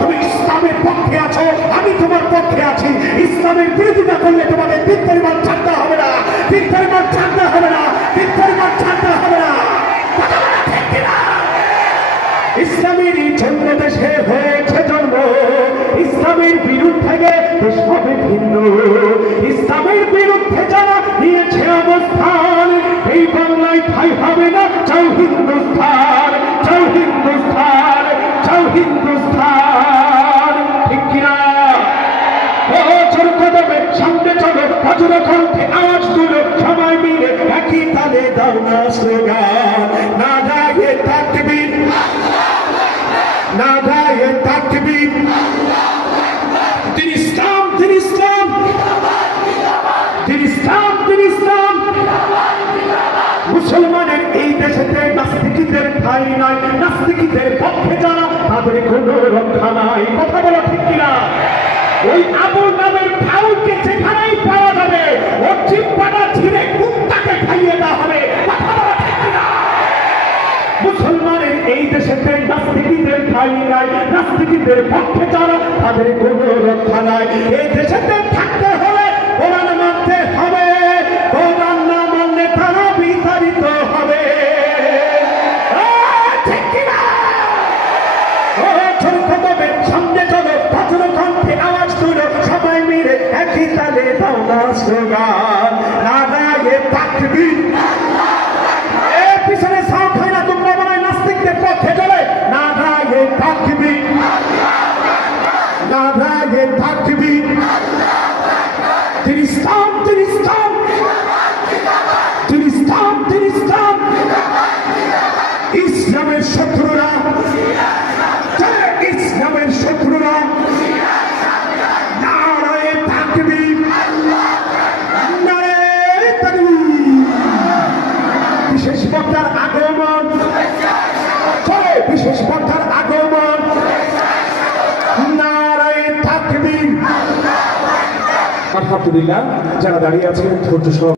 তুমি ইসলামের পক্ষে আছো, আমি তোমার পক্ষে আছি। ইসলামের বিরোধিতা করলে তোমাকে তিন পরিমাণ ছাড়তে হবে না, তিন পরিমাণ ছাড়তে হবে না, তিন পরিমাণ ছাড়তে হবে না। ইসলামের জন্য দেশে হয়েছে জন্ম, ইসলামের বিরুদ্ধে দেশ হবে ভিন্ন। ইসলামের বিরুদ্ধে যারা নিয়েছে অবস্থান, এই বাংলায় ঠাঁই হবে না। চাও হিন্দুস্তান, চাও হিন্দুস্তান, চাও হিন্দুস্তান, ঠিক কিনা? সামনে চলো, বজ্র কণ্ঠে আওয়াজ তুলো, সবাই মিলে একই তালে দাও না স্লোগান, নারায়ে তাকবীর, নারায়ে তাকবীর। তিনি ইসলাম, তিনি ইসলাম, তিনি ইসলাম, তিনি ইসলাম। মুসলমানের এই দেশেতে নাস্তিকদের ঠাঁই নাই, নাস্তিকদের পক্ষে যারা তাদের কোনো রক্ষা নাই। কথা বলো ঠিক কিনা? ওই আবু নামের ফারুককে যেখানেই পাওয়া যাবে, ওর জিহ্বাটা ছিঁড়ে কুত্তাকে খাইয়ে দেওয়া হবে। কথা বলো ঠিক কিনা? মুসলমানের এই দেশেতে নাস্তিকদের ঠাঁই নাই, নাস্তিকদের পক্ষে যারা তাদের কোনো রক্ষা নাই। এই দেশেতে থাকতে হলে কোরআন মানতে হবে, কোরআন না মানলে তারা বিতাড়িত হবে। ঠিক কিনা? সামনে চলো, বজ্র কণ্ঠে আওয়াজ তুলো, সবাই মিলে একই তালে দাও না স্লোগান, নারায়ে তাকবীর। পিছনে সাউন্ড হয় না, তোমরা মনে হয় নাস্তিকদের পক্ষে চলে। নারায়ে তাকবীর, নারায়ে তাকবীর। তিনি ইসলাম, তিনি ইসলাম, তিনি ইসলাম, তিনি ইসলাম। ইসলামের শত্রুরা, ইসলামের শত্রুরা নারায়ে তাকবীর, নারায়ে তাকবীর। বিশেষ বক্তার আগমন, চলো বিশেষ বক্তার আগমন, নারায়ে তাকবীর। আলহামদুলিল্লাহ, যারা দাঁড়িয়ে আছেন ধৈর্য সহ